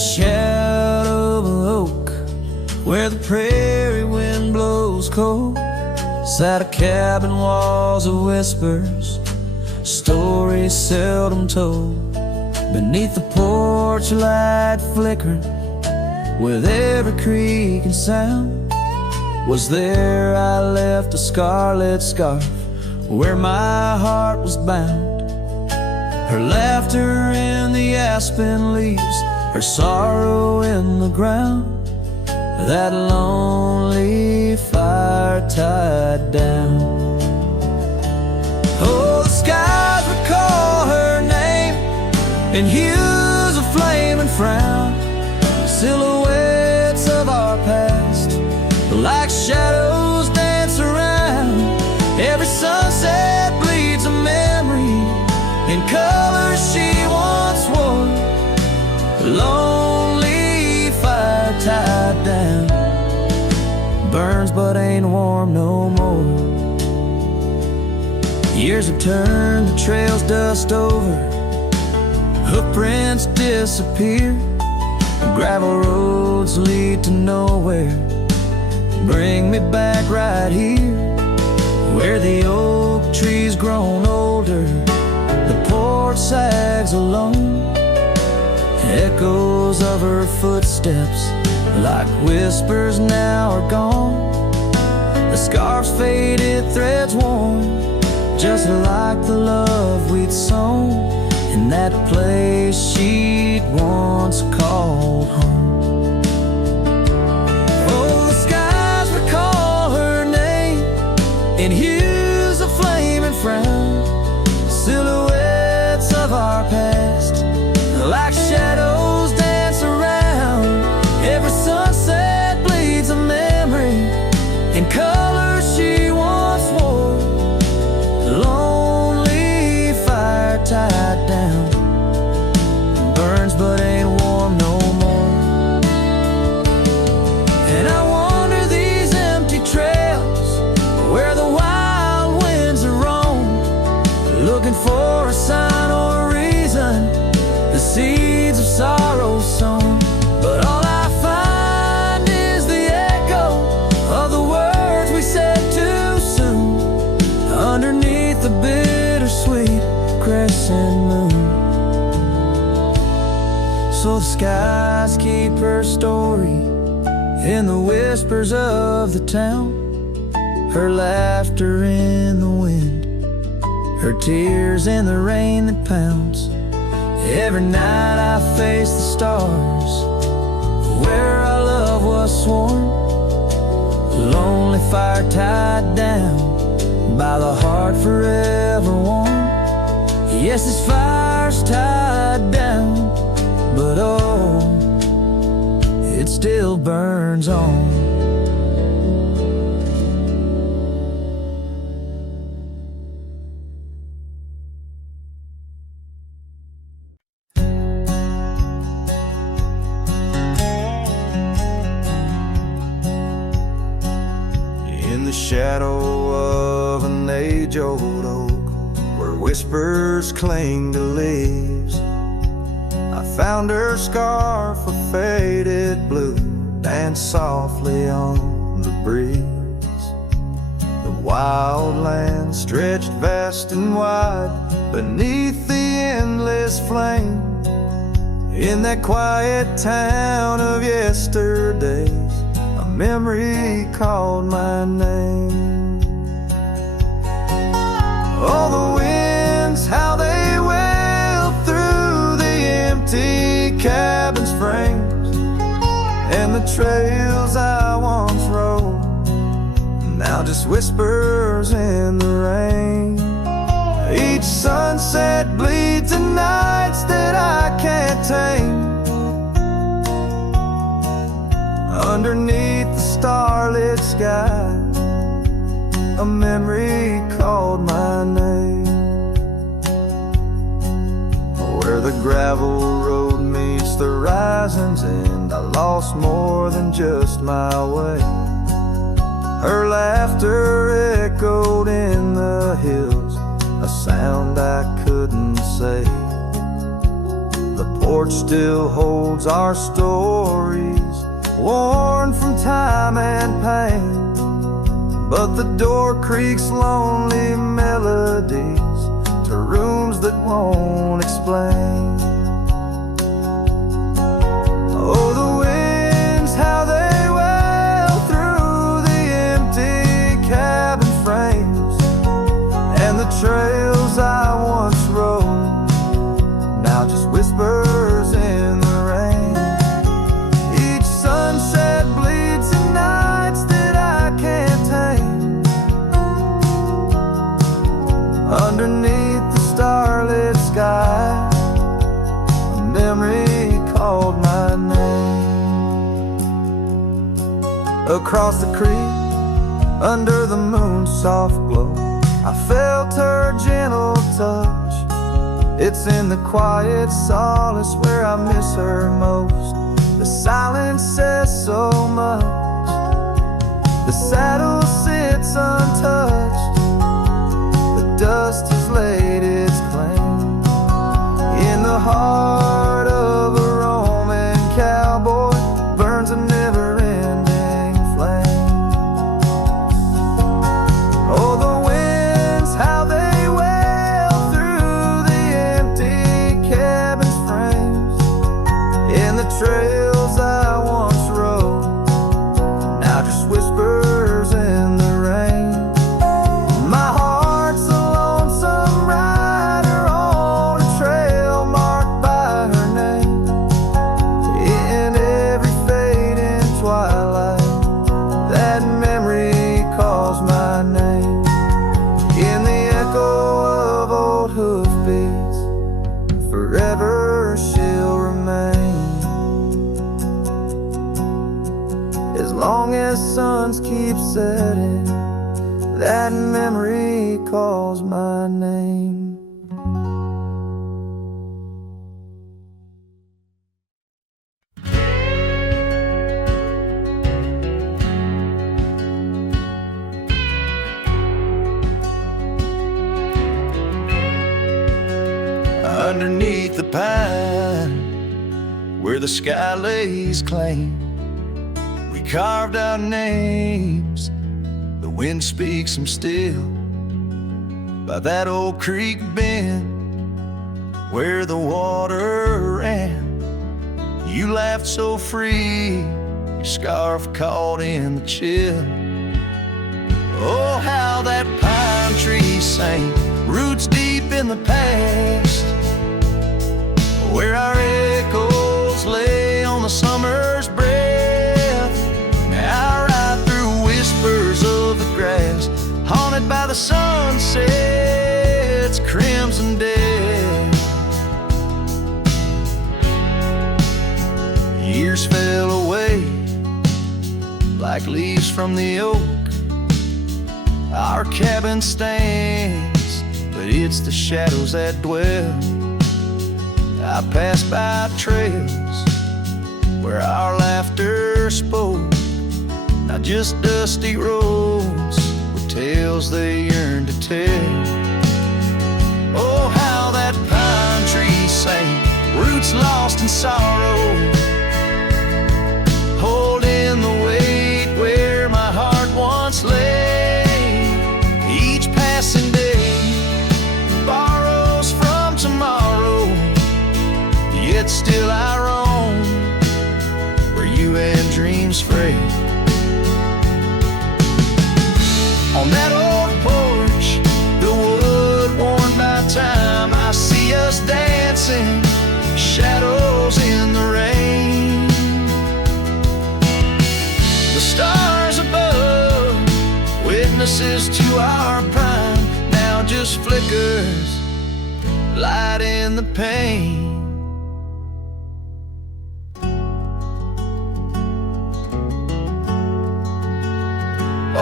shadow of an oak, where the prairie wind blows cold, sat a cabin, walls of whispers, stories seldom told. Beneath the porch light flickering, with every creak and sound, was there I left a scarlet scarf where my heart was bound. Her laughter in the aspen leaves, her sorrow in the ground, that lonely fire tied down. Oh, the skies recall her name in hues of flame and frown, silhouettes of our past, like shadows dance around. Every sunset bleeds a memory in colors she once wore. Lonely fire tied down, burns but ain't warm no more. Years have turned the trails dust over, hoofprints disappear, gravel roads lead to nowhere. Bring me back right here, where the oak tree's grown older, the porch sags alone. Echoes of her footsteps, like whispers, now are gone. The scarf's faded, threads worn, just like the love we'd sown in that place she'd once called home. Oh, the skies recall her name in hues of flame and frown, silhouettes of our past, like shadows dance around. Every sunset bleeds a memory in colors she once wore. Lonely fire tied down, burns but ain't warm no more. And I wander these empty trails where the wild winds are roam, looking for a sign or a reason, the seeds of sorrow sown. But all I find is the echo of the words we said too soon, underneath the bittersweet crescent moon. So the skies keep her story in the whispers of the town, her laughter in the wind, her tears in the rain that pounds. Every night I face the stars, where our love was sworn. Lonely fire tied down by the heart forever warm. Yes, this fire's tied down, but oh, it still burns on. Shadow of an age-old oak, where whispers cling to leaves, I found her scarf of faded blue, dance softly on the breeze. The wild land stretched vast and wide beneath the endless flame, in that quiet town of yesterdays. Memory called my name. Oh, the winds, how they wailed through the empty cabin's frames, and the trails I once rode, now just whispers in the rain. Each sunset bleeds in nights that I can't tame. Underneath the starlit sky, a memory called my name. Where the gravel road meets the horizon's end, I lost more than just my way. Her laughter echoed in the hills, a sound I couldn't say. The porch still holds our stories, worn from time and pain. But the door creaks lonely melodies to rooms that won't explain. Oh, the winds, how they wail through the empty cabin frames, and the trails I once rode, now just whispers in the rain. Each sunset bleeds in nights that I can't tame. Underneath the starlit sky, a memory called my name. Across the creek, under the moon's soft glow, I felt her gentle touch. It's in the quiet solace where I miss her most. The silence says so much. The saddle sits untouched. The dust has laid its claim in the heart of a Roman cowboy. Burns a never-ending flame. Oh, the winds, how they wail through the empty cabin's frames, in the trails I once rode, now just whispers in the rain. My heart's a lonesome rider on a trail marked by her name. In every fading twilight, that memory calls my name. In the echo of old hoofbeats, forever she'll remain. As long as suns keep setting, that memory calls my name. Underneath the pine, where the sky lays claim, we carved our names. The wind speaks them still. By that old creek bend, where the water ran, you laughed so free, your scarf caught in the chill. Oh, how that pine tree sang, roots deep in the past, where our echoes lay on the summer's breath. Now I ride through whispers of the grass, haunted by the sunset's crimson death. Years fell away like leaves from the oak. Our cabin stands, but it's the shadows that dwell. I pass by trails where our laughter spoke, not just dusty roads with tales they yearn to tell. Oh, how that pine tree sang, roots lost in sorrow, holding the weight where my heart once lay. Each passing day borrows from tomorrow, yet still I roam where you and dreams fray. On that old porch, the wood worn by time, I see us dancing, shadows in the rain. The stars above, witnesses to our prime, now just flickers, light in the pain.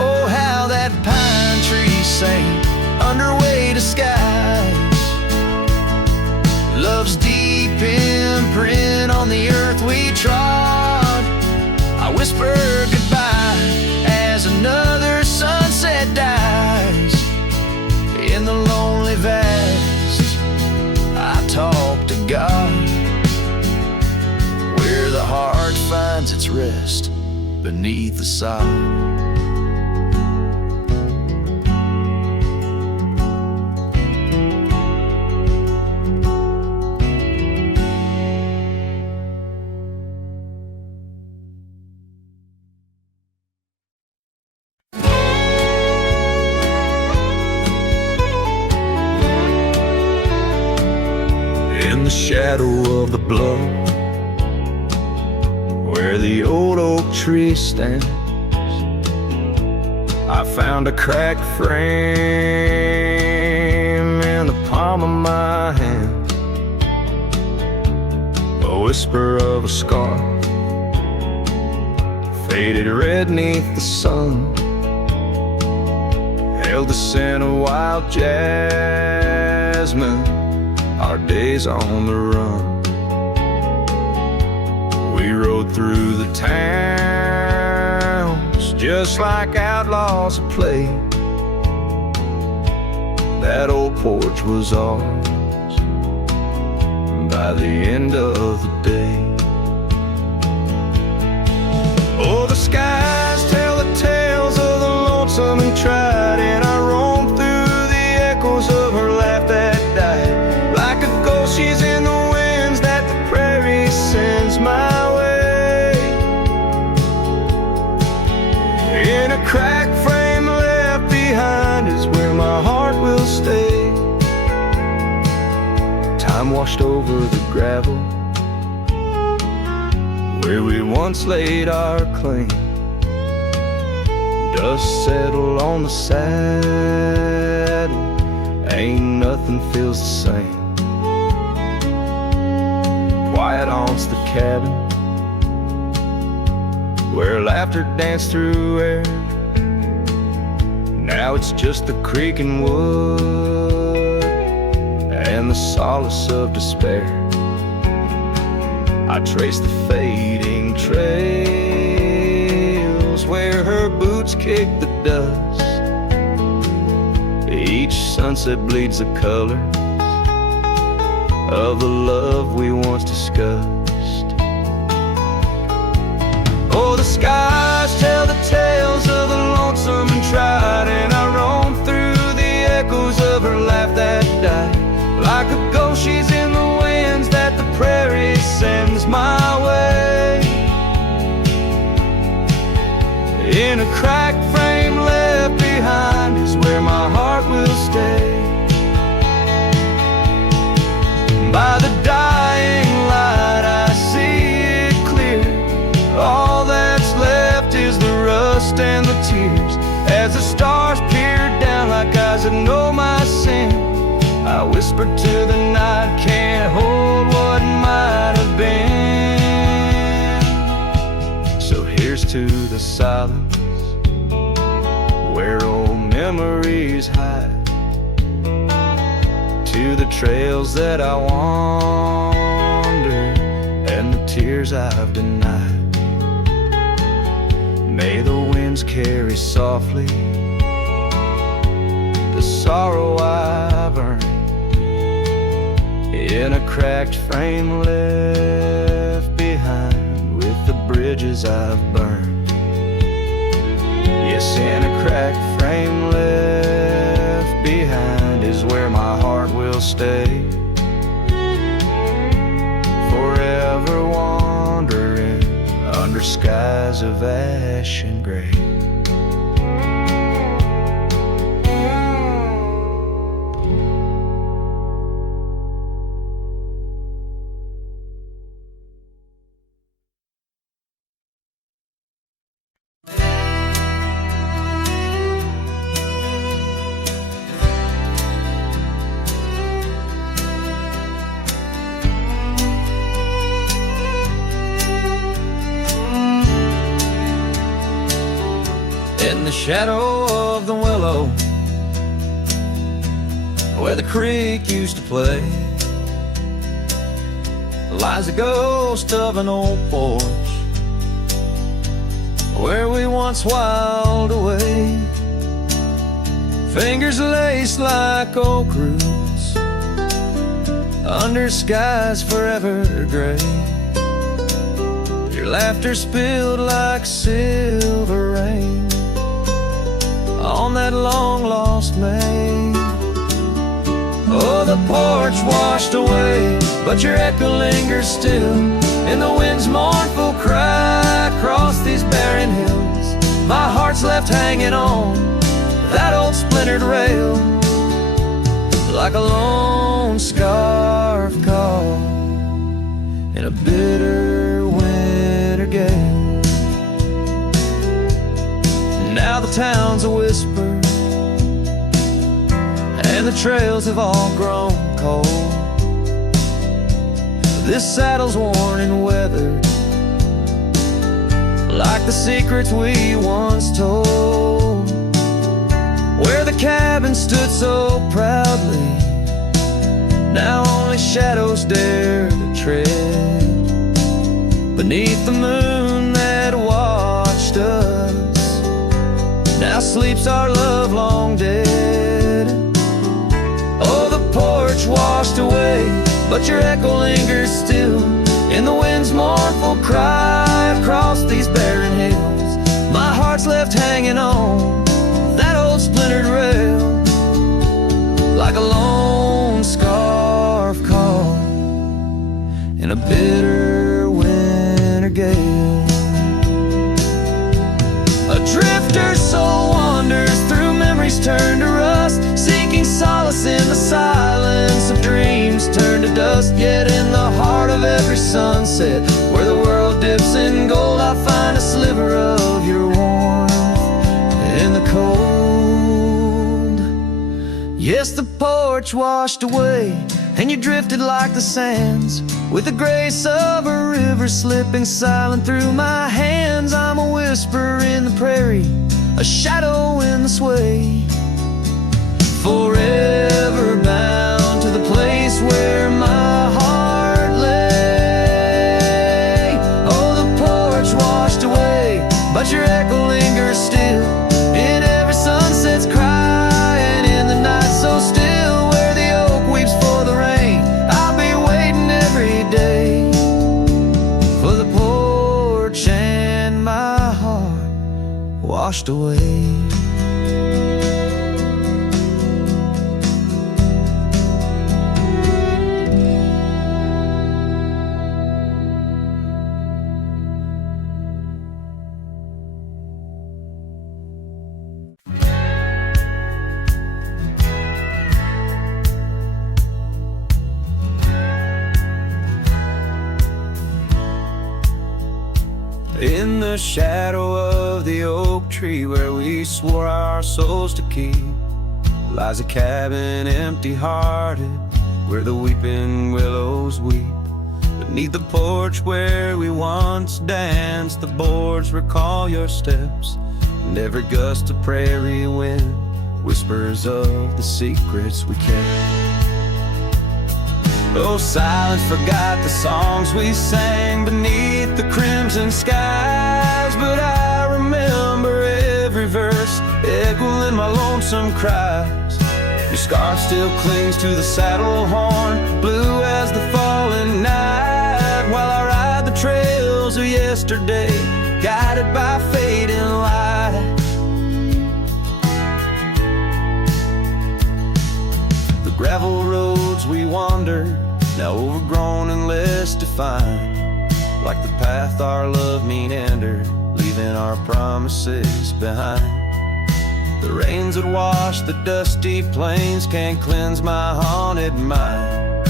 Oh, how that pine tree sang under weighted skies, love's deep imprint on the earth we trod. I whisper goodbye as another sunset dies. In the lonely vast, I talk to God. finds its rest beneath the sod. In the shadow of the bluff, where the old oak tree stands, I found a cracked frame in the palm of my hand, a whisper of a scar, faded red neath the sun, held the scent of wild jasmine, our days on the run. We rode through the towns just like outlaws at play. That old porch was ours by the end of the day. Oh, the skies tell the tales of the lonesome and tried, and I roamed through the echoes of her laugh that died. Like a ghost, she's in the winds that the prairie sends my way. In a cracked frame left behind is where my heart will stay. Time washed over the gravel where we once laid our claim. Dust settled on the saddle, ain't nothing feels the same. Quiet haunts the cabin where laughter danced through air. Now it's just the creaking wood and the solace of despair. I trace the fading trails where her boots kick the dust. Each sunset bleeds the color of the love we once discussed. Oh, the skies tell the tales of the lonesome and tried, and I roam through the echoes of her laugh that died. Like a ghost, she's in the winds that the prairie sends my way. In a cracked frame left behind is where my heart will stay. By the dying light I see it clear. All that's left is the rust and the tears. As the stars peer down like eyes that know my sin, I whisper to the night, can't hold what might have been. So here's to the silence where old memories hide, to the trails that I wander and the tears I've denied. May the winds carry softly the sorrow I've earned, in a cracked frame left behind with the bridges I've burned. Yes, in a cracked frame left behind is where my heart will stay. Forever wandering under skies of ash and gray. In the shadow of the willow where the creek used to play lies a ghost of an old porch where we once whiled away. Fingers laced like oak roots under skies forever gray. Your laughter spilled like silver rain on that long-lost maid. Oh, the porch washed away, but your echo lingers still in the wind's mournful cry across these barren hills. My heart's left hanging on that old splintered rail, like a lone scarf caught in a bitter winter gale. Now the town's a whisper, and the trails have all grown cold. This saddle's worn and weathered, like the secrets we once told. Where the cabin stood so proudly, now only shadows dare to tread beneath the moon that watched us. Now sleeps our love long dead. Oh, the porch washed away, but your echo lingers still in the wind's mournful cry across these barren hills. My heart's left hanging on that old splintered rail, like a lone scarf caught in a bitter winter gale. A drifter's soul wanders through memories turned to rust, seeking solace in the silence of dreams turned to dust. Yet in the heart of every sunset, where the world dips in gold, I find a sliver of your warmth in the cold. Yes, the porch washed away, and you drifted like the sands, with the grace of a river slipping silent through my hands. I'm a whisper in the prairie, a shadow in the sway, forever bound to the place where my heart lay. Oh, the porch washed away, but your echo lingers still in every sunset's cry, and in the night so still where the oak weeps for the rain. I'll be waiting every day for the porch and my heart washed away. In the shadow of the oak tree where we swore our souls to keep, lies a cabin empty-hearted, where the weeping willows weep. Beneath the porch where we once danced, the boards recall your steps, and every gust of prairie wind whispers of the secrets we kept. Oh, silence forgot the songs we sang beneath the crimson skies, but I remember every verse echoing my lonesome cries. Your scarf still clings to the saddle horn, blue as the falling night, while I ride the trails of yesterday, guided by fading light. The gravel roads we wandered, now overgrown and less defined, like the path our love meandered, leaving our promises behind. The rains that wash the dusty plains can't cleanse my haunted mind,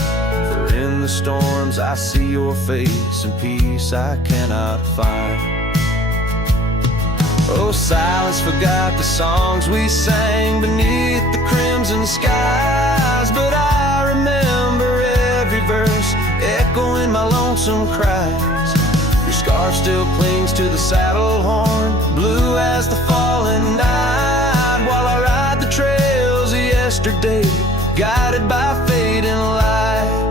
for in the storms I see your face and peace I cannot find. Oh, silence forgot the songs we sang beneath the crimson skies, but I remember every verse echoing my lonesome cries. Your scarf still clings to the saddle horn, blue as the falling night, while I ride the trails of yesterday, guided by fading light.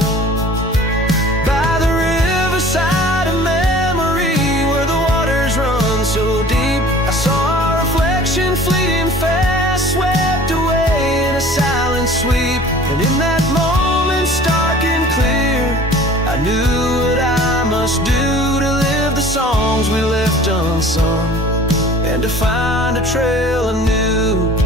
By the riverside of memory, where the waters run so deep, I saw a reflection fleeting fast, swept away in a silent sweep. And in that moment, stark and clear, I knew what I must do to live the song left unsung, and to find a trail anew.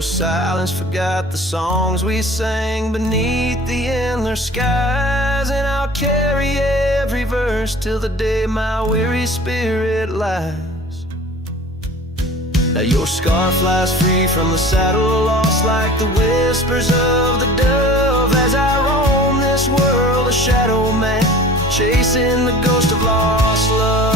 Silence forgot the songs we sang beneath the endless skies, and I'll carry every verse till the day my weary spirit lies. Now your scar flies free from the saddle, lost like the whispers of the dove, as I roam this world a shadow man, chasing the ghost of lost love.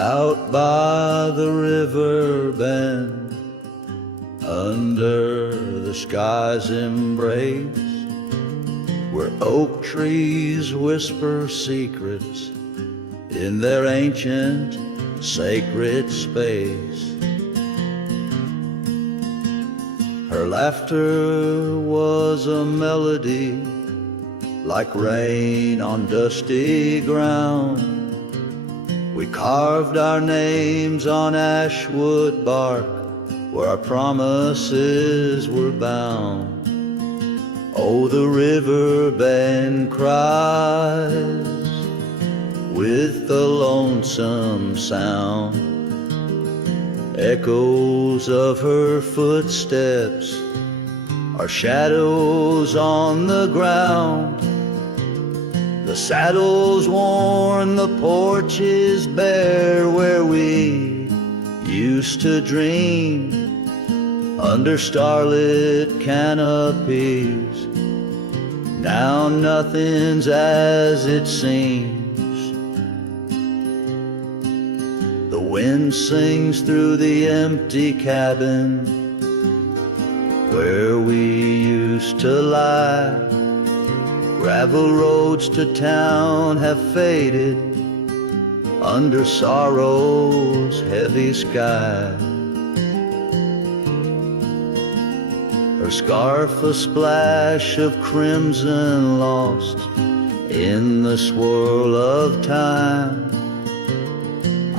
Out by the river bend, under the sky's embrace, where oak trees whisper secrets in their ancient sacred space. Her laughter was a melody, like rain on dusty ground. We carved our names on ashwood bark, where our promises were bound. Oh, the river bend cries with a lonesome sound. Echoes of her footsteps are shadows on the ground. The saddle's worn, the porch is bare, where we used to dream under starlit canopies. Now nothing's as it seems. The wind sings through the empty cabin where we used to lie. Gravel roads to town have faded under sorrow's heavy sky. Her scarf a splash of crimson lost in the swirl of time.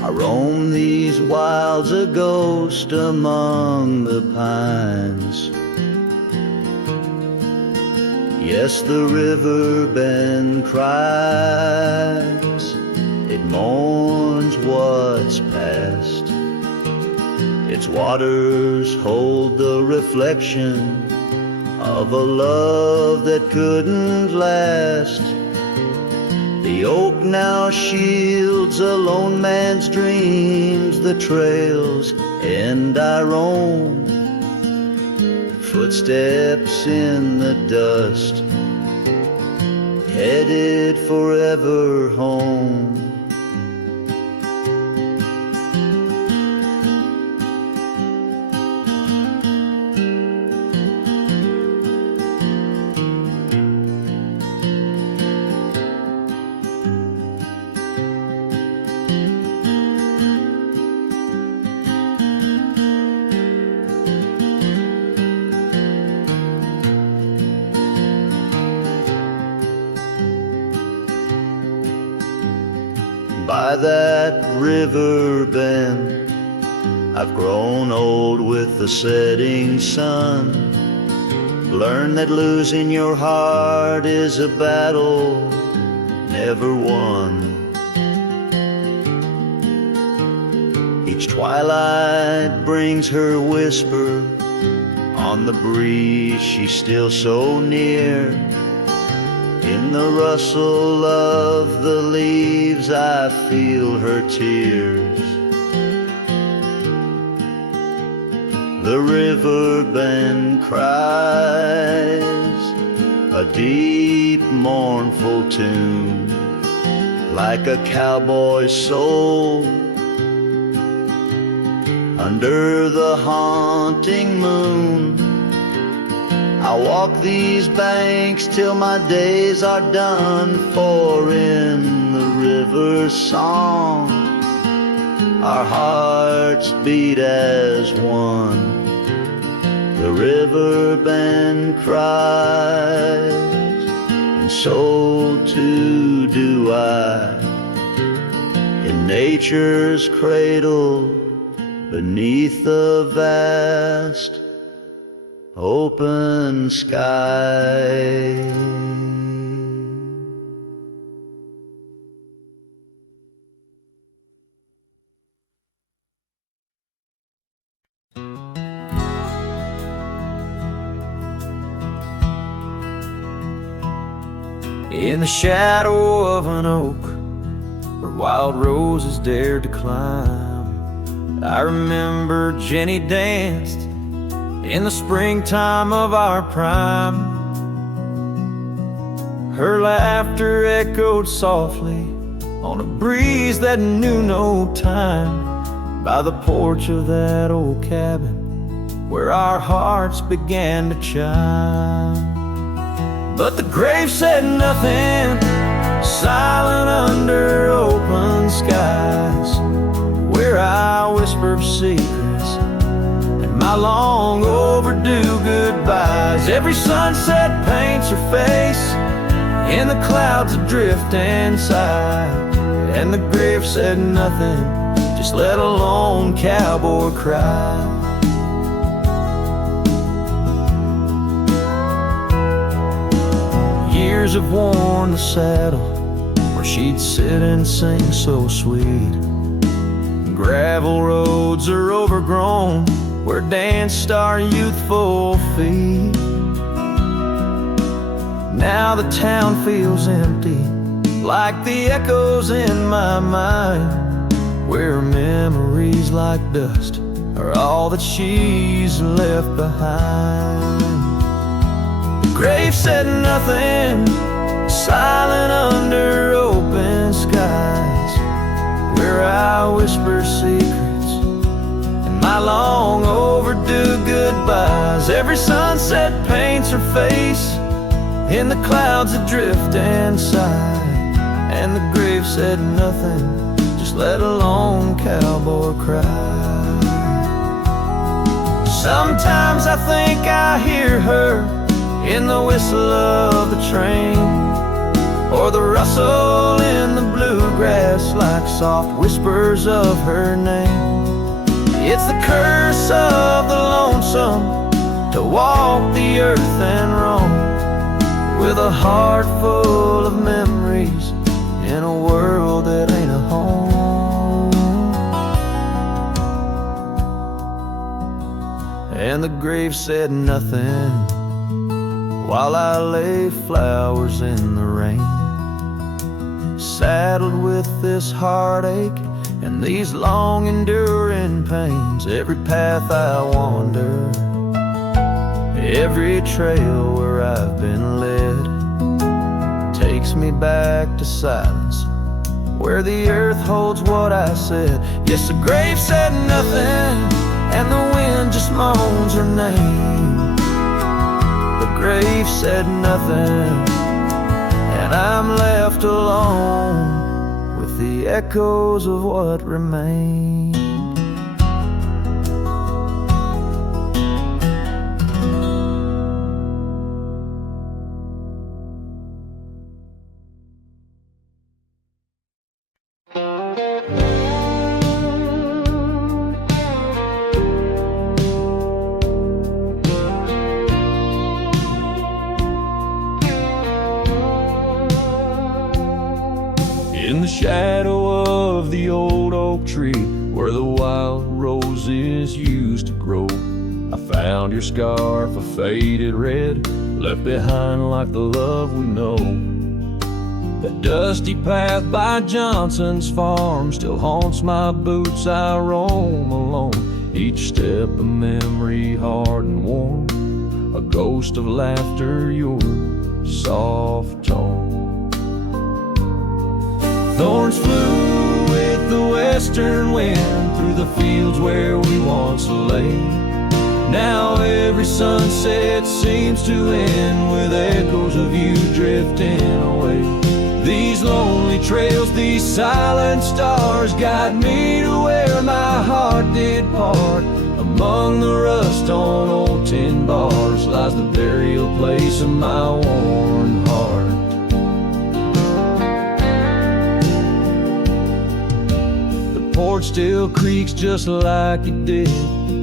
I roam these wilds a ghost among the pines. Yes, the river bend cries, it mourns what's past. Its waters hold the reflection of a love that couldn't last. The oak now shields a lone man's dreams, the trails end I roam. Footsteps in the dust, headed forever home. By that river bend, I've grown old with the setting sun. Learn that losing your heart is a battle never won. Each twilight brings her whisper, on the breeze she's still so near. In the rustle of the leaves I feel her tears. The river bend cries, a deep mournful tune, like a cowboy's soul. Under the haunting moon, I'll walk these banks till my days are done, for in the river's song our hearts beat as one. The river bend cries, and so too do I, in nature's cradle, beneath the vast open sky. In the shadow of an oak, where wild roses dared to climb, I remember Jenny danced in the springtime of our prime. Her laughter echoed softly on a breeze that knew no time, by the porch of that old cabin where our hearts began to chime. But the grave said nothing, silent under open skies, where I whispered secrets and my long overdue goodbyes. Every sunset paints her face in the clouds adrift and sigh, and the grave said nothing, just let a lone cowboy cry. Years have worn the saddle where she'd sit and sing so sweet. Gravel roads are overgrown where danced our youthful feet. Now the town feels empty, like the echoes in my mind, where memories like dust are all that she's left behind. The grave said nothing, silent under open skies, where I whisper secrets and my long overdue goodbyes. Every sunset paints her face in the clouds adrift and sigh, and the grave said nothing, just let a lone cowboy cry. Sometimes I think I hear her in the whistle of the train, or the rustle in the bluegrass, like soft whispers of her name. It's the curse of the lonesome to walk the earth and roam, with a heart full of memories in a world that ain't a home. And the grave said nothing while I lay flowers in the rain, saddled with this heartache and these long enduring pains. Every path I wander, every trail where I've been led, takes me back to silence, where the earth holds what I said. Yes, the grave said nothing, and the wind just moans her name. The grave said nothing, and I'm left alone with the echoes of what remained. In the shadow of the old oak tree, where the wild roses used to grow, I found your scarf, a faded red, left behind like the love we know. That dusty path by Johnson's farm still haunts my boots, I roam alone, each step a memory hard and warm, a ghost of laughter yours soft tone. Thorns flew with the western wind through the fields where we once lay. Now every sunset seems to end with echoes of you drifting away. These lonely trails, these silent stars guide me to where my heart did part. Among the rust on old tin bars lies the burial place of my worn heart. The porch still creaks just like it did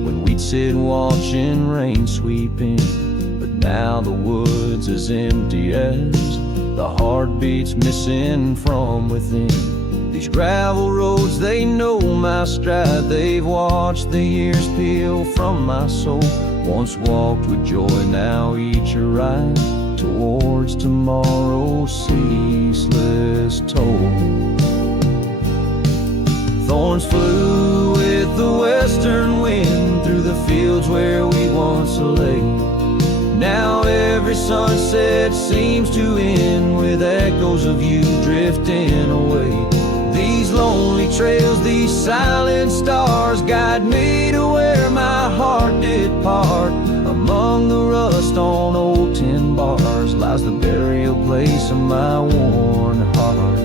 when we'd sit watching rain sweep in. But now the woods as empty as the heartbeats missing from within. These gravel roads, they know my stride. They've watched the years peel from my soul. Once walked with joy, now each a ride towards tomorrow's ceaseless toll. Thorns flew with the western wind through the fields where we once lay. Now every sunset seems to end with echoes of you drifting away. These lonely trails, these silent stars guide me to where my heart did part. Among the rust on old tin bars lies the burial place of my worn heart.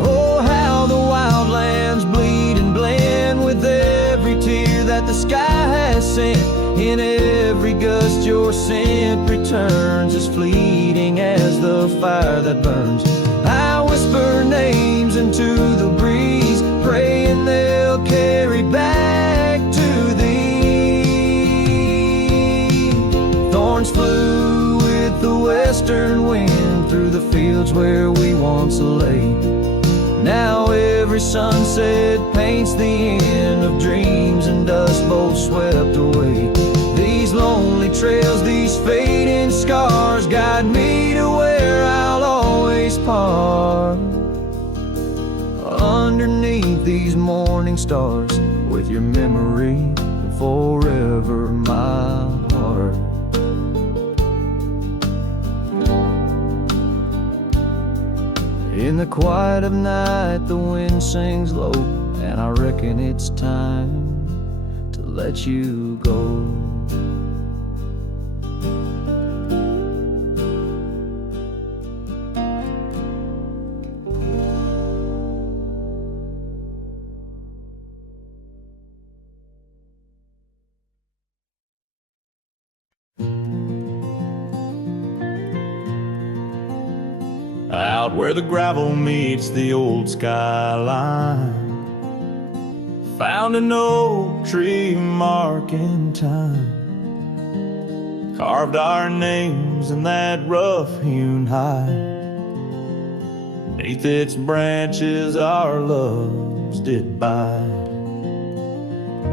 Oh, how the wildlands bleed and blend with every tear that the sky has sent. In every gust your scent returns, as fleeting as the fire that burns. I whisper names into the breeze, praying they'll carry back to thee. Thorns flew with the western wind through the fields where we once lay. Now every sunset paints the end of dreams and dust both swept away. These lonely trails, these fading scars guide me to where I'll always part. Underneath these morning stars, with your memory forever my heart. In the quiet of night the wind sings low, and I reckon it's time to let you go. Out where the gravel meets the old skyline, found an oak tree mark in time, carved our names in that rough-hewn hide. Neath its branches our loves did bide.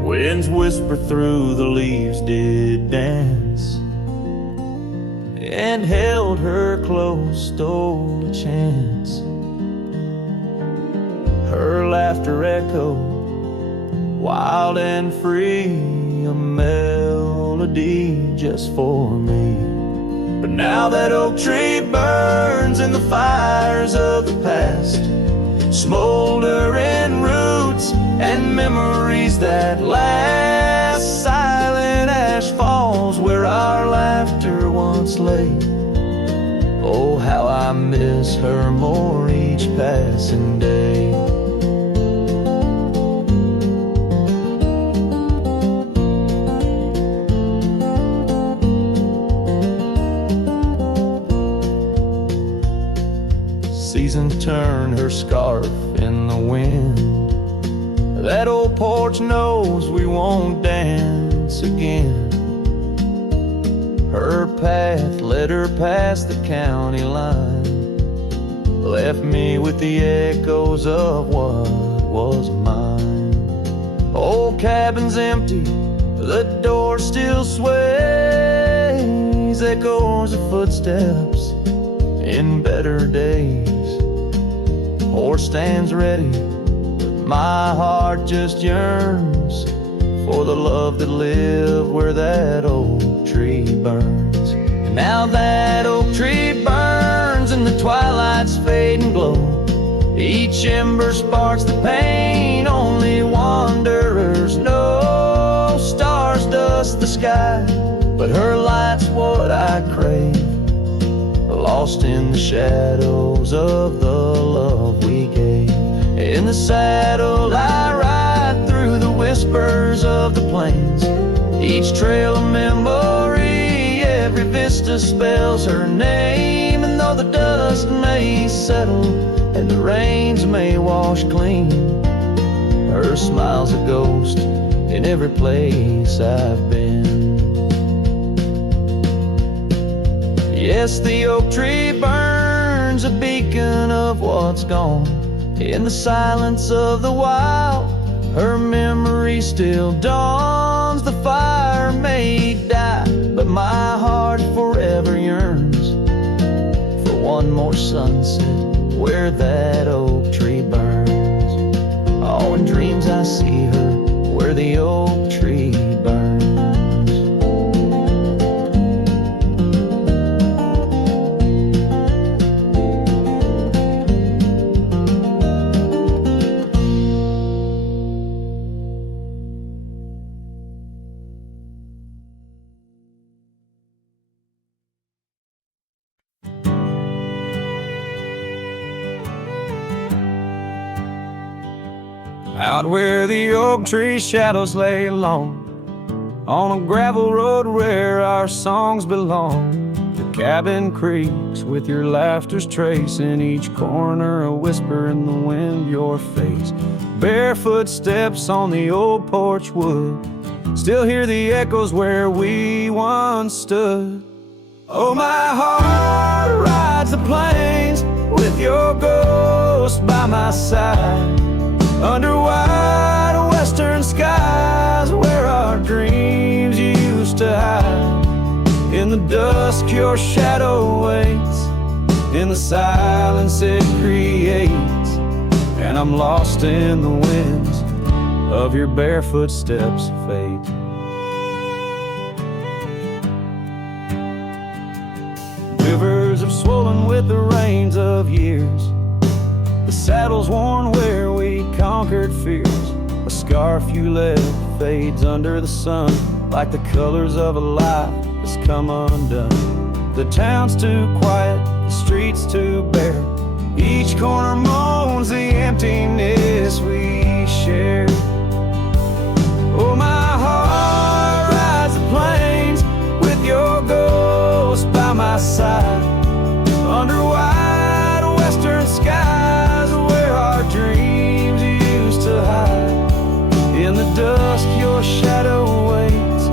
Winds whisper through the leaves did dance, and held her close, stole a chance. Her laughter echoed, wild and free, a melody just for me. But now that oak tree burns in the fires of the past, smoldering roots and memories that last. Silent ash falls where our laughter once lay. Oh, how I miss her more each passing day. Seasons turn her scarf in the wind. That old porch knows we won't dance again. Her path led her past the county line, left me with the echoes of what was mine. Old cabin's empty, the door still sways, echoes of footsteps in better days. Horse stands ready, my heart just yearns for the love that lived where that old tree burns. And Now that oak tree burns and the twilight's fading glow. Each ember sparks the pain only wanderers know. Stars dust the sky, but her light's what I crave. Lost in the shadows of the love we gave. In the saddle I ride through the whispers of the plains. Each trail a memory, every vista spells her name. And though the dust may settle and the rains may wash clean, her smile's a ghost in every place I've been. Yes, the oak tree burns, a beacon of what's gone. In the silence of the wild, her memory still dawns. The fire may die, but my heart forever yearns for one more sunset where that oak tree burns. Oh, in dreams I see her where the oak tree burns. Out where the oak tree shadows lay alone, on a gravel road where our songs belong. The cabin creaks with your laughter's trace, in each corner a whisper in the wind your face. Barefoot steps on the old porch wood, still hear the echoes where we once stood. Oh, my heart rides the plains with your ghost by my side, under wide western skies where our dreams used to hide. In the dusk your shadow waits, in the silence it creates, and I'm lost in the winds of your barefoot steps, fate. Rivers have swollen with the rains of years, the saddle's worn where we conquered fears. A scarf you left fades under the sun, like the colors of a life that's come undone. The town's too quiet, the streets too bare, each corner moans the emptiness we share. Oh, my heart rides the plains with your ghost by my side, under wide western skies where our dreams used to hide. In the dusk your shadow waits,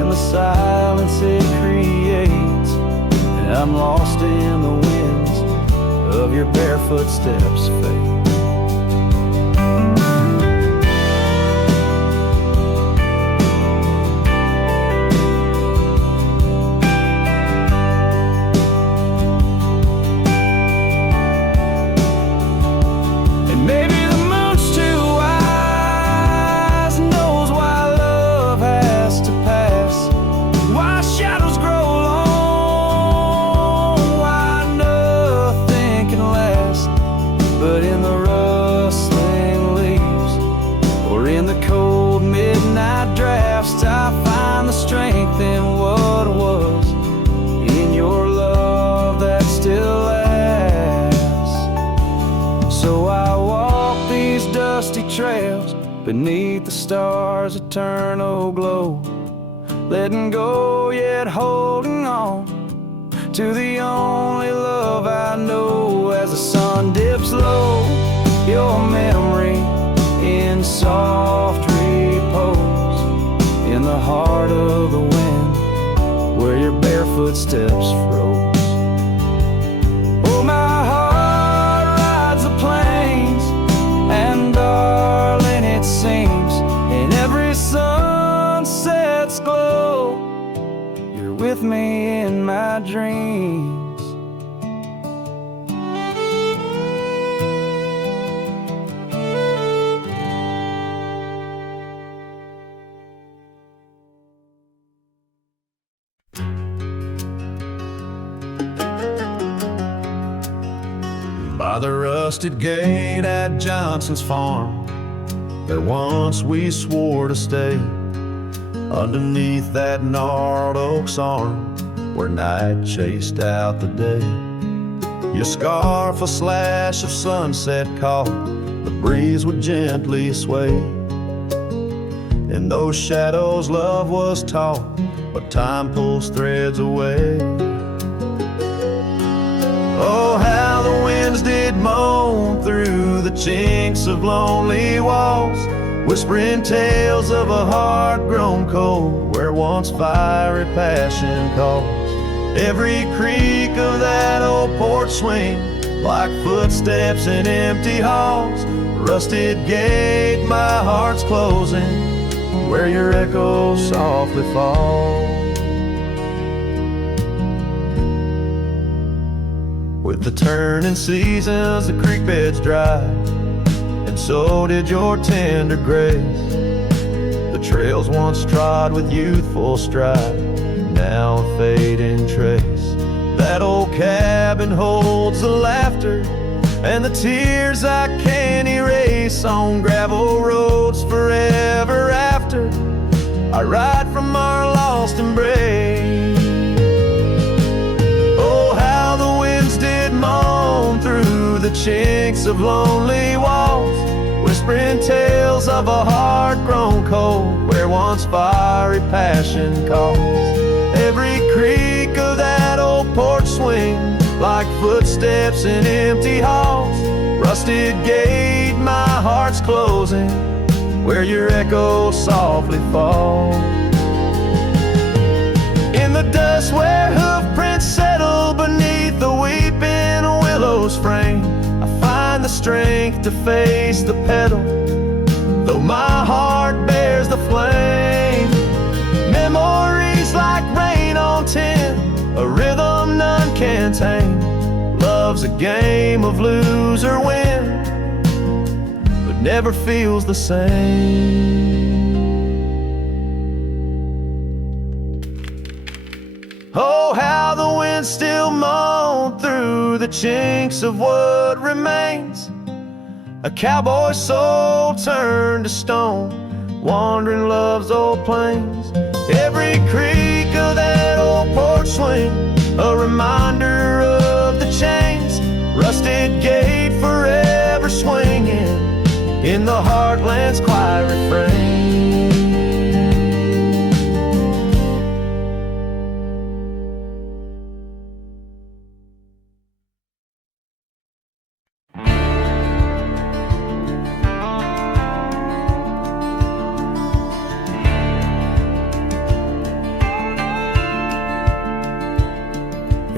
in the silence it creates, and I'm lost in the winds of your barefoot steps, fate. Trails beneath the stars' eternal glow, letting go yet holding on to the only love I know. As the sun dips low, your memory in soft repose, in the heart of the wind where your barefoot steps froze. Oh, my heart rides the plains, and darling, it seems in every sunset's glow, you're with me in my dreams. By the rusted gate at Johnson's farm, there once we swore to stay, underneath that gnarled oak's arm, where night chased out the day. Your scarf a slash of sunset caught, the breeze would gently sway. In those shadows love was taught, but time pulls threads away. Oh, how the winds did moan through the chinks of lonely walls, whispering tales of a heart grown cold, where once fiery passion calls. Every creak of that old porch swing, like footsteps in empty halls. Rusted gate, my heart's closing, where your echo softly falls. With the turning seasons, the creek beds dry, and so did your tender grace. The trails once trod with youthful stride, now a fading trace. That old cabin holds the laughter and the tears I can't erase. On gravel roads forever after, I ride from our lost embrace. Oh, how the winds did moan through the chinks of lonely walls, whispering tales of a heart grown cold, where once fiery passion calls. Every creak of that old porch swing, like footsteps in empty halls. Rusted gate, my heart's closing, where your echo softly falls. In the dust where hoof prints settle beneath the weeping willow's frame, I find the strength to face the pedal, though my heart bears the flame. Memories like rain on tin, a rhythm none can tame. Love's a game of lose or win, but never feels the same. Oh, how the wind still moan through the chinks of what remains. A cowboy soul turned to stone, wandering love's old plains. Every creak of that old porch swing, a reminder of the chains. Rusted gate forever swinging in the heartland's quiet refrain.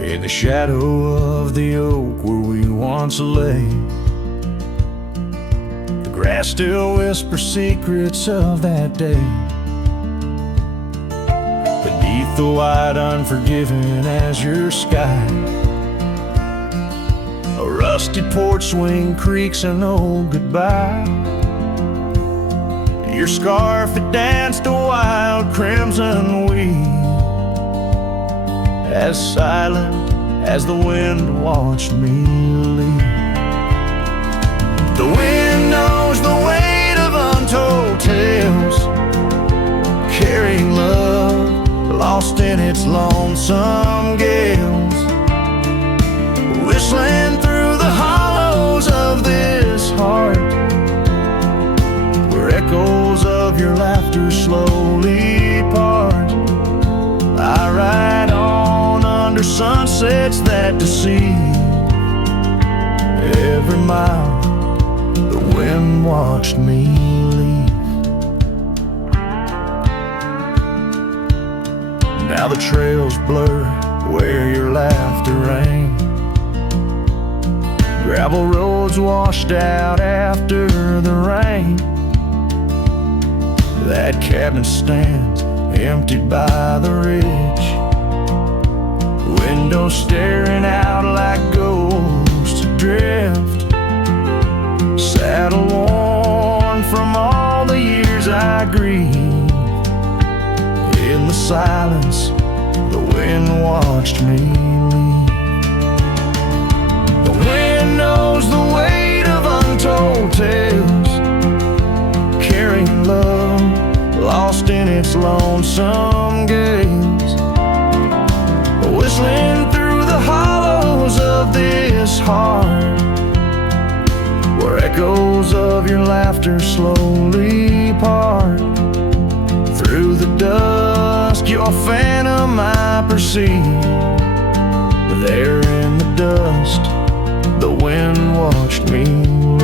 In the shadow of the oak where we once lay, the grass still whispers secrets of that day. Beneath the white unforgiving azure sky, a rusted porch swing creaks an old goodbye. Your scarf, it danced a wild crimson weave, as silent as the wind watched me leave. The wind knows the weight of untold tales, carrying love lost in its lonesome gales, whistling through the hollows of this heart, where echoes of your laughter slowly part. I ride on under sunsets that deceive. Every mile the wind watched me leave. Now the trails blur where your laughter rang, gravel roads washed out after the rain. That cabin stands emptied by the ridge, windows staring out like ghosts adrift. Saddle worn from all the years I grieved. In the silence, the wind watched me leave. The wind knows lonesome gaze, whistling through the hollows of this heart, where echoes of your laughter slowly part. Through the dusk, your phantom I perceive. There in the dust, the wind watched me leave.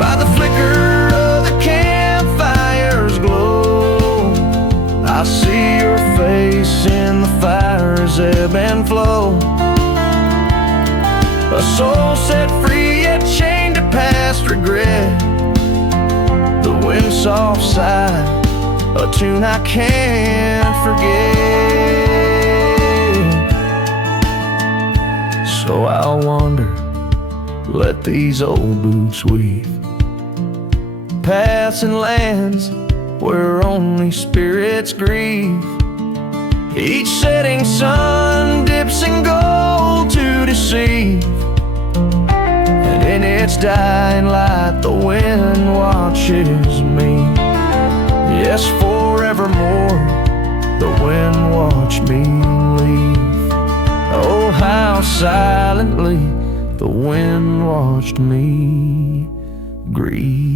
By the flicker of the campfire's glow, I see your face in the fire's ebb and flow. A soul set free yet chained to past regret. The wind's soft sigh, a tune I can't forget. So I'll wander, let these old boots weave paths and lands where only spirits grieve. Each setting sun dips in gold to deceive, and in its dying light the wind watches me. Yes, forevermore the wind watched me leave. Oh, how silently the wind watched me grieve.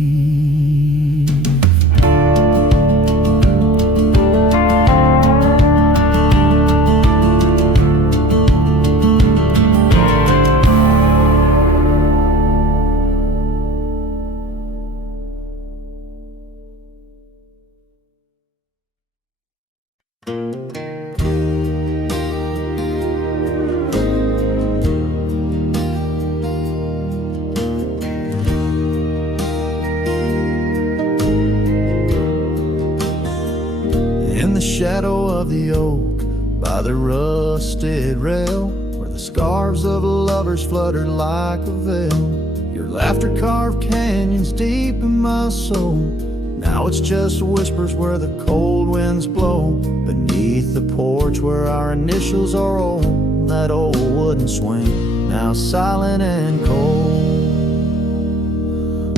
Shadow of the oak, by the rusted rail, where the scarves of lovers fluttered like a veil. Your laughter carved canyons deep in my soul. Now it's just whispers where the cold winds blow. Beneath the porch where our initials are old, that old wooden swing, now silent and cold.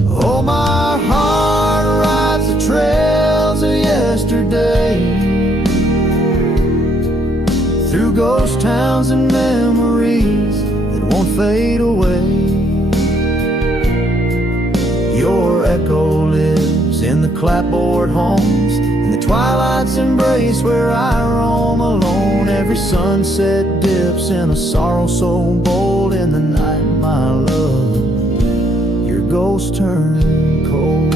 Oh, my heart rides the trails of yesterday, through ghost towns and memories that won't fade away. Your echo lives in the clapboard homes, in the twilight's embrace where I roam alone. Every sunset dips in a sorrow so bold. In the night, my love, your ghost turned cold.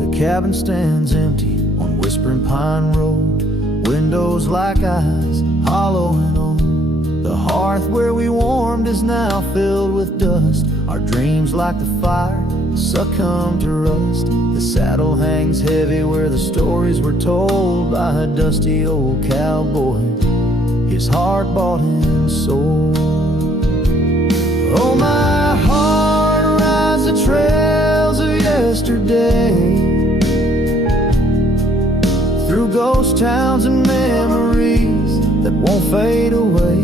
The cabin stands empty on Whispering Pine Road, windows like eyes, hollow and old. The hearth where we warmed is now filled with dust. Our dreams like the fire succumb to rust. The saddle hangs heavy where the stories were told by a dusty old cowboy, his heart bought and sold. Oh, my heart rides the trails of yesterday, through ghost towns and memories that won't fade away.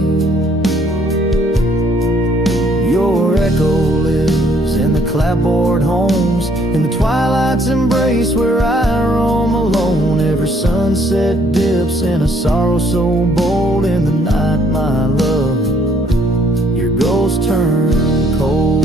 Your echo lives in the clapboard homes, in the twilight's embrace where I roam alone. Every sunset dips in a sorrow so bold. In the night, my love, your ghost turned cold.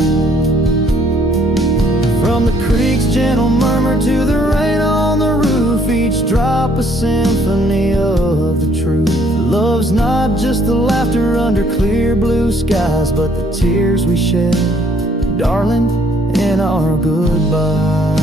From the creek's gentle murmur to the rain on the roof, each drop a symphony of the truth. Love's not just the laughter under clear blue skies, but the tears we shed, darling, in our goodbyes.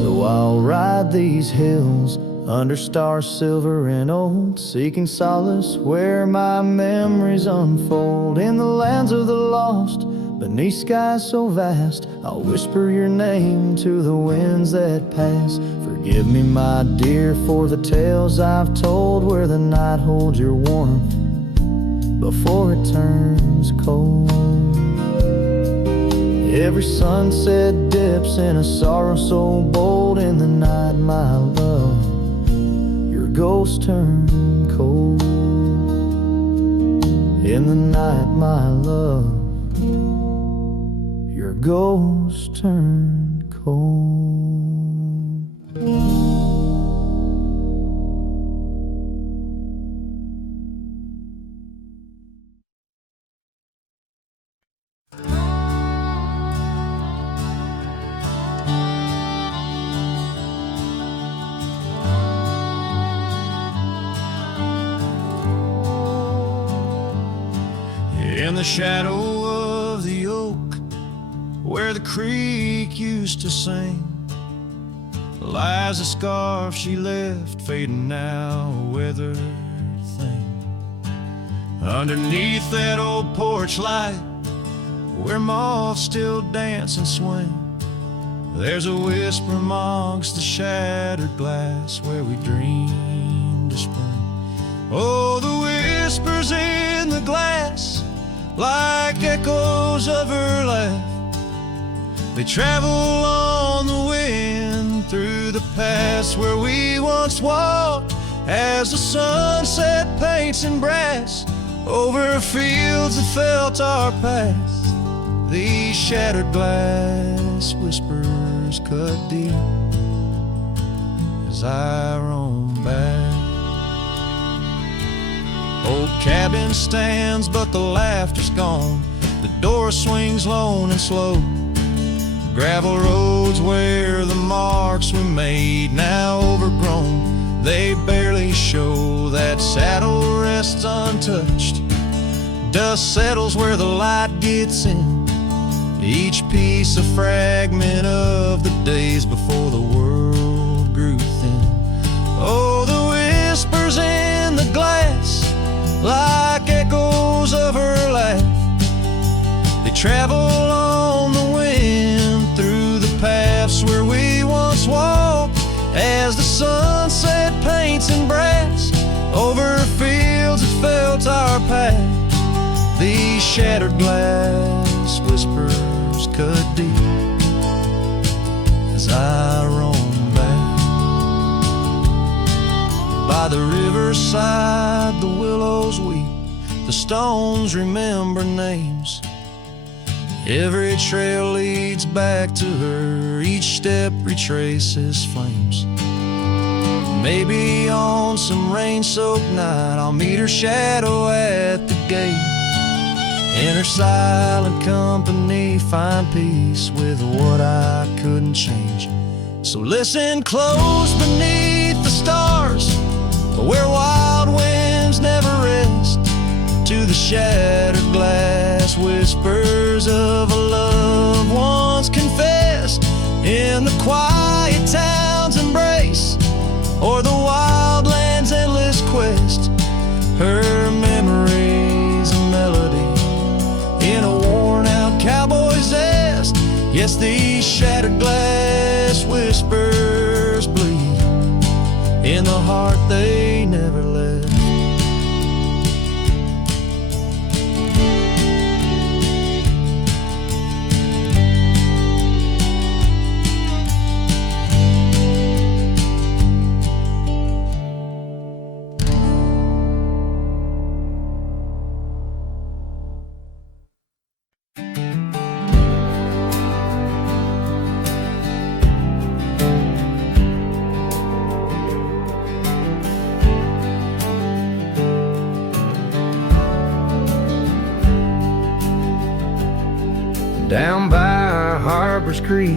So I'll ride these hills under stars silver and old, seeking solace where my memories unfold. In the lands of the lost, beneath skies so vast, I'll whisper your name to the winds that pass. Forgive me, my dear, for the tales I've told, where the night holds your warmth before it turns cold. Every sunset dips in a sorrow so bold. In the night, my love, your ghost turned cold. In the night, my love, your ghost turned cold. In the shadow of the oak, where the creek used to sing, lies a scarf she left, fading now, a weathered thing. Underneath that old porch light, where moths still dance and swing, there's a whisper amongst the shattered glass, where we dreamed of spring. Oh, the whispers in the glass, like echoes of her laugh, they travel on the wind through the past where we once walked, as the sunset paints in brass over fields that felt our past. These shattered glass whispers cut deep as I roam back. Old cabin stands, but the laughter's gone. The door swings lone and slow. Gravel roads where the marks we made, now overgrown, they barely show. That saddle rests untouched. Dust settles where the light gets in. Each piece a fragment of the days before the world grew thin. Oh, the whispers in the glass, like echoes of her laugh, they travel on the wind through the paths where we once walked, as the sunset paints in brass over fields that felt our past. These shattered glass whispers cut deep as I roam back. By the riverside the willows weep, the stones remember names. Every trail leads back to her, each step retraces flames. Maybe on some rain-soaked night I'll meet her shadow at the gate. In her silent company find peace with what I couldn't change. So listen close beneath the stars, where wild winds never rest, to the shattered glass whispers of a love once confessed. In the quiet town's embrace, or the wild land's endless quest, her memory's a melody in a worn-out cowboy's zest. Yes, these shattered glass whispers bleed in the heart they never left. Down by Harbor's Creek,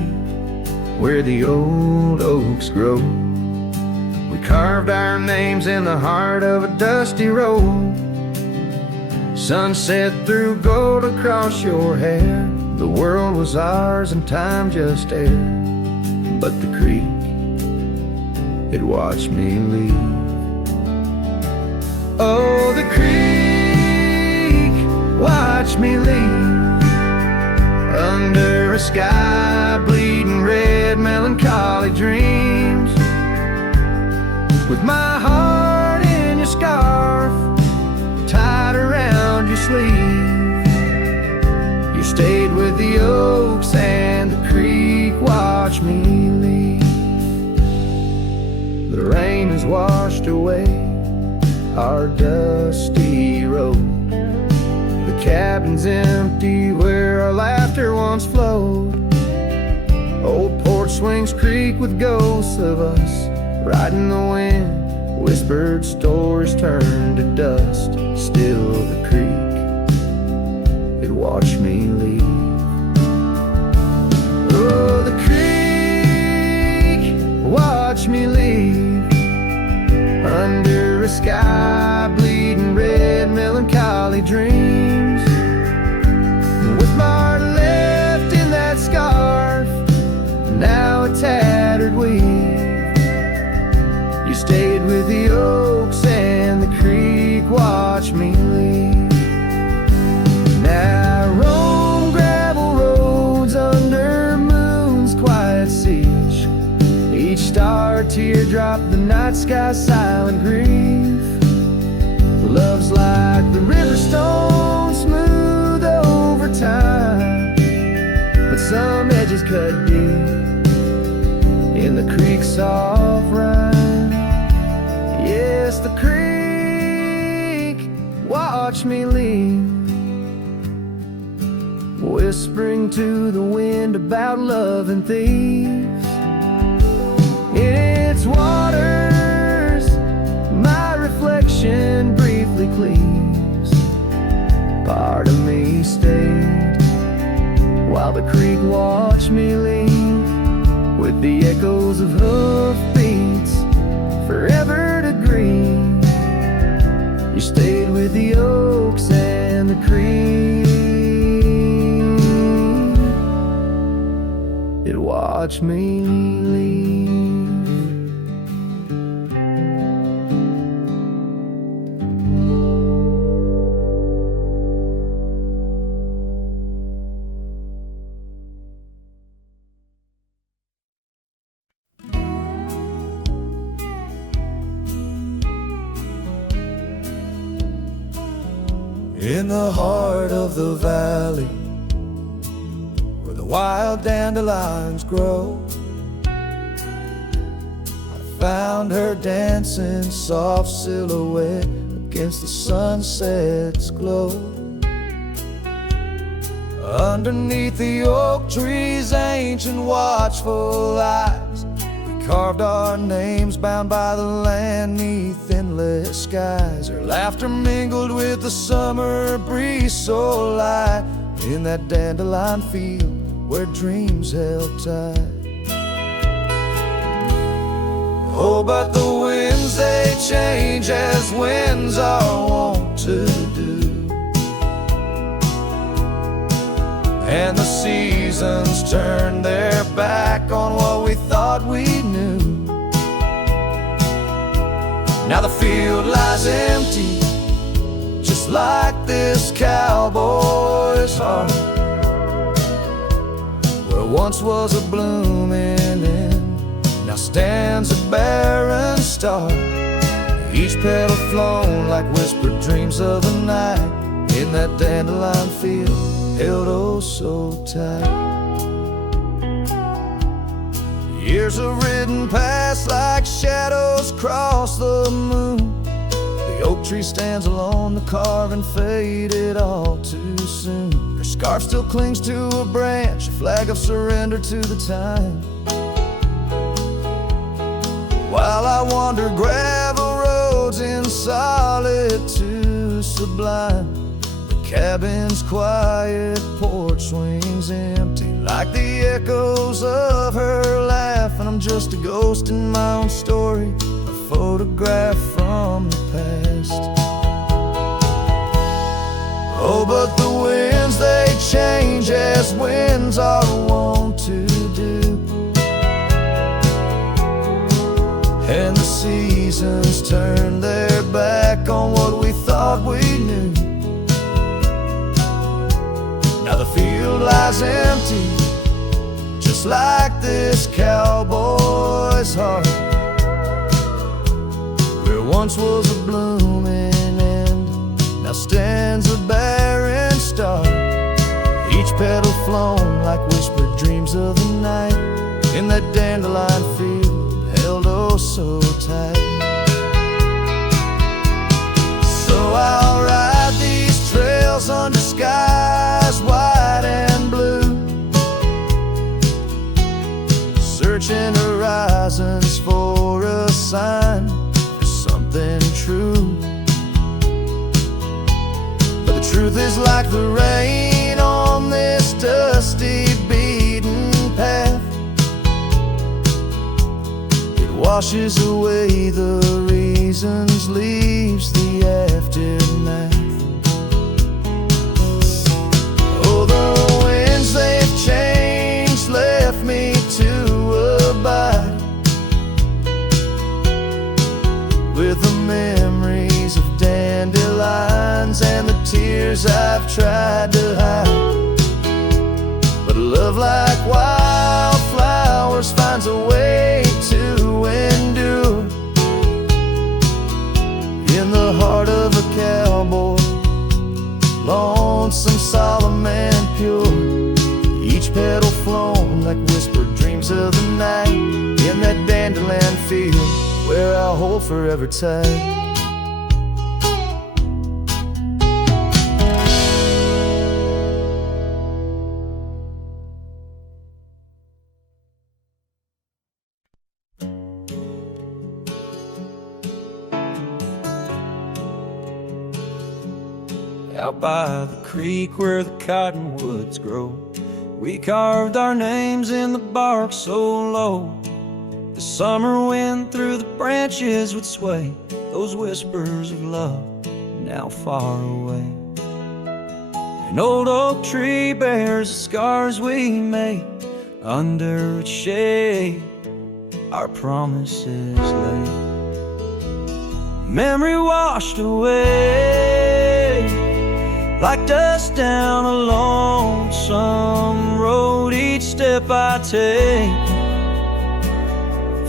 where the old oaks grow, we carved our names in the heart of a dusty road. Sunset threw gold across your hair. The world was ours and time just air. But the creek, it watched me leave. Oh, the creek watched me leave. Under a sky bleeding red, melancholy dreams. With my heart in your scarf, tied around your sleeve. You stayed with the oaks and the creek watched me leave. The rain has washed away our dusty road. cabin's empty where our laughter once flowed. Old porch swings creak with ghosts of us riding the wind. Whispered stories turn to dust. Still the creek, it watched me leave. Oh, the creek, watch me leave. Under a sky bleeding red, melancholy dreams. With my heart left in that scarf, now a tattered weave. You stayed with the oaks and the creek, watch me leave. Now I roam gravel roads under moon's quiet siege. Each star teardrop, the night sky silent grief. Love's like the river stone, smooth over time, but some edges cut deep in the creek's soft rhyme. Yes, the creek, watch me leave. Whispering to the wind about love and thieves. In its waters, my reflection briefly cleaves. Part of me stayed while the creek watched me leave, with the echoes of hoofbeats forever to grieve. You stayed with the oaks and the creek, it watched me leave. In the heart of the valley, where the wild dandelions grow, I found her dancing soft silhouette against the sunset's glow. Underneath the oak tree's ancient watchful eyes, we carved our names bound by the land 'neath endless skies. Her laughter mingled with the summer breeze so light, in that dandelion field where dreams held tight. Oh, but the winds, they change as winds are wont to do, and the seasons turn their back on what we thought we knew. Now the field lies empty, just like this cowboy's heart, where once was a blooming end, now stands a barren star. Each petal flown like whispered dreams of the night, in that dandelion field held oh so tight. Years have ridden past like shadows cross the moon. The oak tree stands alone, the carving faded all too soon. Her scarf still clings to a branch, a flag of surrender to the time. While I wander gravel roads in solitude sublime, the cabin's quiet porch swings empty, like the echoes of her laugh, and I'm just a ghost in my own story, a photograph from the past. Oh, but the winds, they change as winds are wont to do, and the seasons turn their back on what we thought we knew. Now the field lies empty, just like this cowboy's heart, where once was a blooming end, now stands a barren star. Each petal flown like whispered dreams of the night, in that dandelion field held oh so tight. So I'll ride these trails under sky sign for something true. But the truth is like the rain on this dusty beaten path. It washes away the reasons, leaves the aftermath. Oh, the winds they've changed, left me to abide with the memories of dandelions and the tears I've tried to hide. But love, like wildflowers, finds a way to endure. In the heart of a cowboy, lonesome, solemn and pure, each petal flown like whispered dreams of the night. In that dandelion field where I'll hold forever tight. Out by the creek where the cottonwoods grow, we carved our names in the bark so low. The summer wind through the branches would sway those whispers of love now far away. An old oak tree bears the scars we made, under its shade our promises lay. Memory washed away like dust down a lonesome road. Each step I take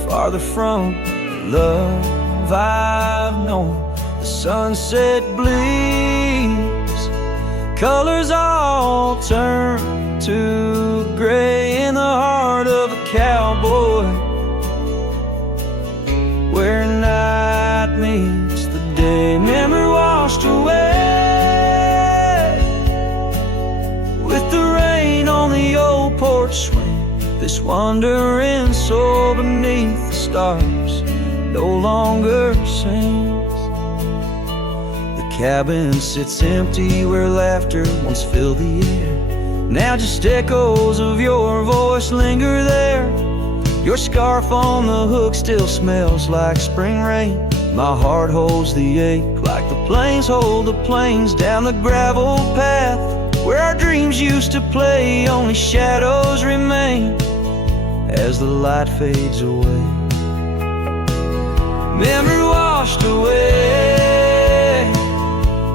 farther from the love I've known. The sunset bleeds, colors all turn to gray in the heart of a cowboy, where night meets the day. Memory washed away with the rain on the old porch swing. This wandering soul beneath the stars no longer sings. The cabin sits empty where laughter once filled the air. Now just echoes of your voice linger there. Your scarf on the hook still smells like spring rain. My heart holds the ache like the plains hold the plains down the gravel path where our dreams used to play. Only shadows remain as the light fades away. Memory washed away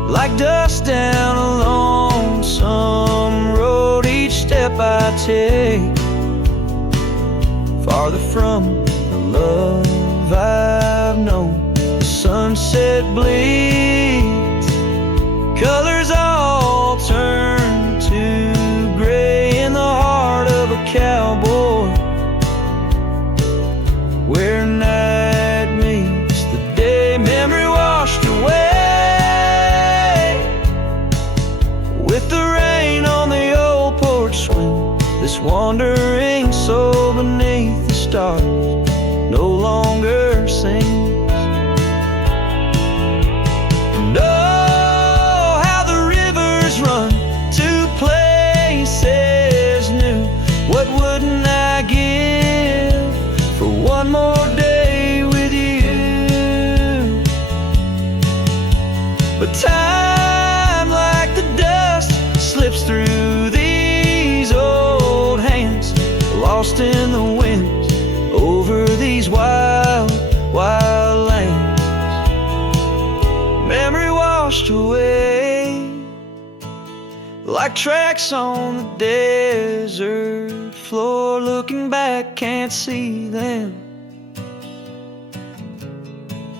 like dust down a lonesome road. Each step I take farther from the love I've known. The sunset bleeds, colors all turn to gray in the heart of a cowboy, where night meets the day. Memory washed away with the rain on the old porch swing. This wandering soul beneath the stars no longer sings. And oh, how the rivers run to places new. What wouldn't I give for one more day with you? But time, like the dust, slips through these old hands, lost in the wind over these wild, wild lands. Memory washed away like tracks on the desert floor. Looking back, can't see them,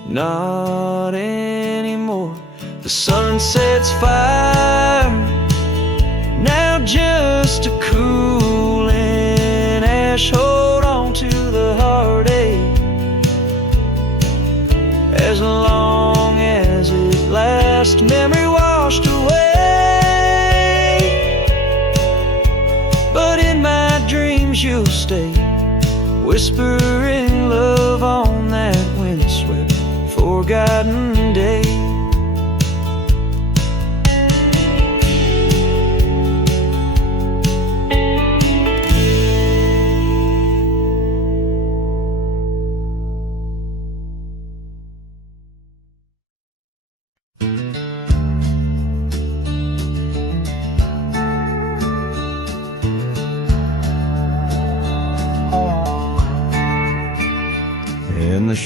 not anymore. The sunset's fire, now just a cooling ash. Hold on to the heartache as long as it lasts. Memory washed away, but in my dreams you'll stay, whispering love on that wind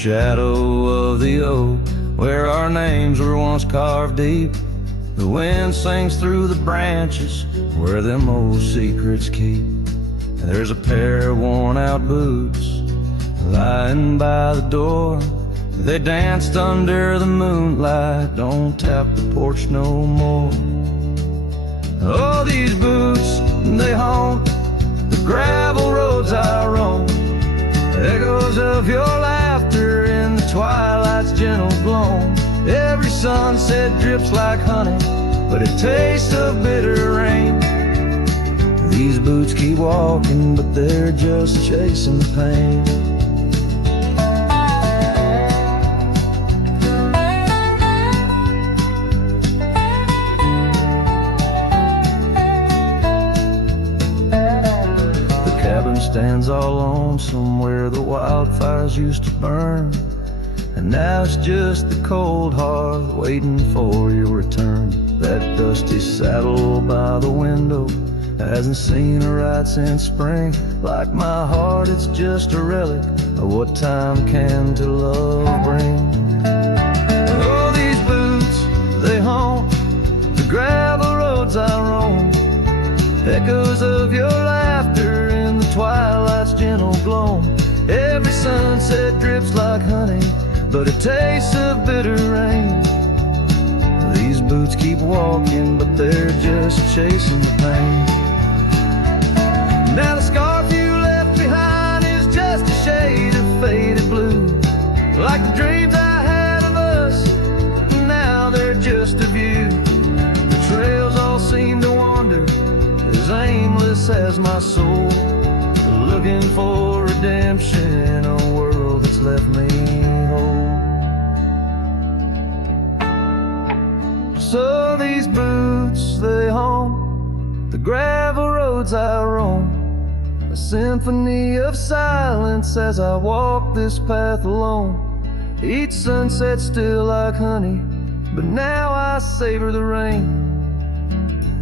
shadow of the oak, where our names were once carved deep. The wind sings through the branches, where them old secrets keep. There's a pair of worn-out boots lying by the door. They danced under the moonlight, don't tap the porch no more. Oh, these boots, they haunt the gravel roads I roam. Echoes of your laughter in the twilight's gentle gloam. Every sunset drips like honey, but it tastes of bitter rain. These boots keep walking, but they're just chasing the pain. Stands all lonesome where the wildfires used to burn, and now it's just the cold hearth waiting for your return. That dusty saddle by the window hasn't seen a ride since spring. Like my heart, it's just a relic of what time can to love bring. Oh, these boots, they haunt the gravel roads I roam. Echoes of your laughter in the twilight's gentle gloam. Every sunset drips like honey, but it tastes of bitter rain. These boots keep walking, but they're just chasing the pain. Now the scarf you left behind is just a shade of faded blue, like the dreams I had of us, now they're just a view. The trails all seem to wander, as aimless as my soul, looking for redemption in a world that's left me whole. So these boots, they haunt the gravel roads I roam. A symphony of silence as I walk this path alone. Each sunset still like honey, but now I savor the rain.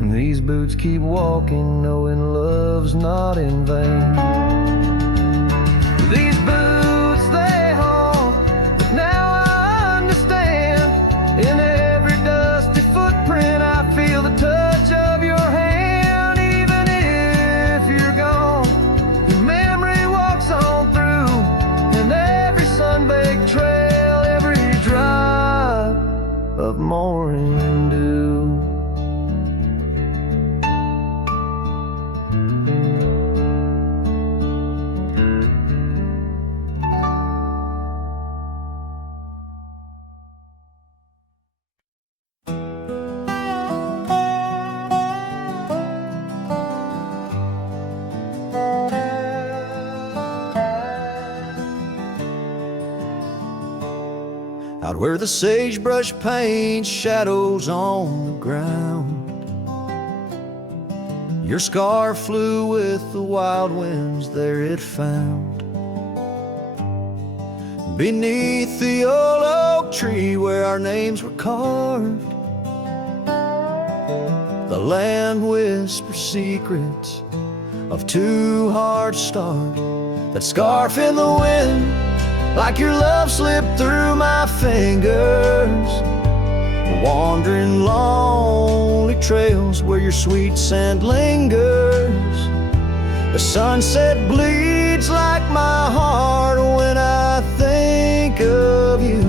And these boots keep walking, knowing love's not in vain. These boots, they haunt, but now I understand. In every dusty footprint I feel the touch of your hand. Even if you're gone, your memory walks on through, and every sun-baked trail, every drop of morning dew. Out where the sagebrush paints shadows on the ground, your scar flew with the wild winds, there it found. Beneath the old oak tree where our names were carved, the land whispers secrets of two hearts starved. That scarf in the wind, like your love slipped through my fingers. Wandering lonely trails where your sweet scent lingers. The sunset bleeds like my heart when I think of you.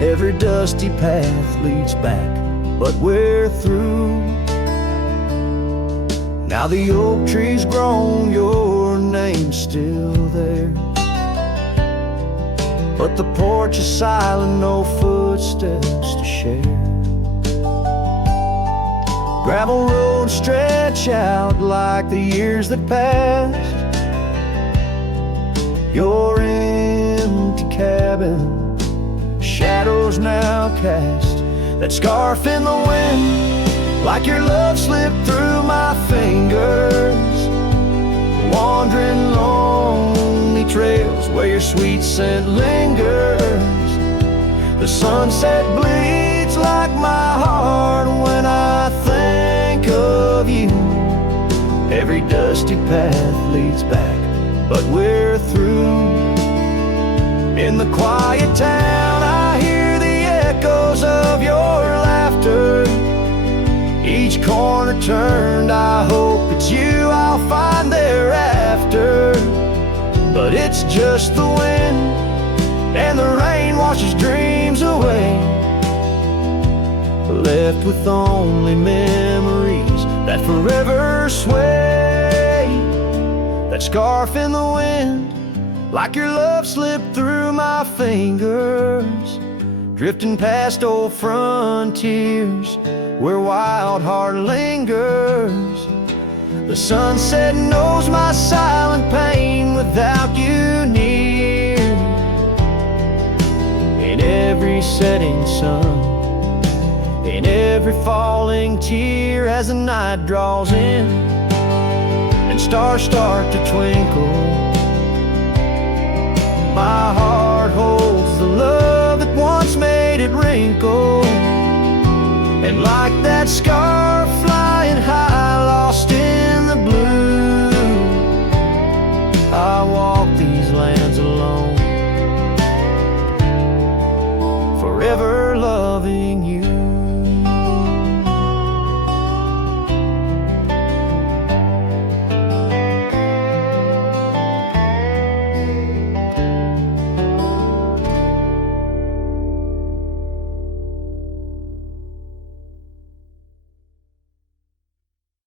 Every dusty path leads back, but we're through. Now the oak tree's grown, your name's still there, but the porch is silent, no footsteps to share. Gravel roads stretch out like the years that passed. Your empty cabin, shadows now cast. That scarf in the wind, like your love slipped through my fingers. Wandering lonely trails where your sweet scent lingers. The sunset bleeds like my heart when I think of you. Every dusty path leads back, but we're through. In the quiet town I hear the echoes of your laughter. Each corner turned, I hope it's you I'll find thereafter. But it's just the wind, and the rain washes dreams away, left with only memories that forever sway. That scarf in the wind, like your love slipped through my fingers, drifting past old frontiers where wild heart lingers. The sunset knows my silent pain without you near. In every setting sun, in every falling tear, as the night draws in and stars start to twinkle, my heart holds the love that once made it wrinkle. And like that scar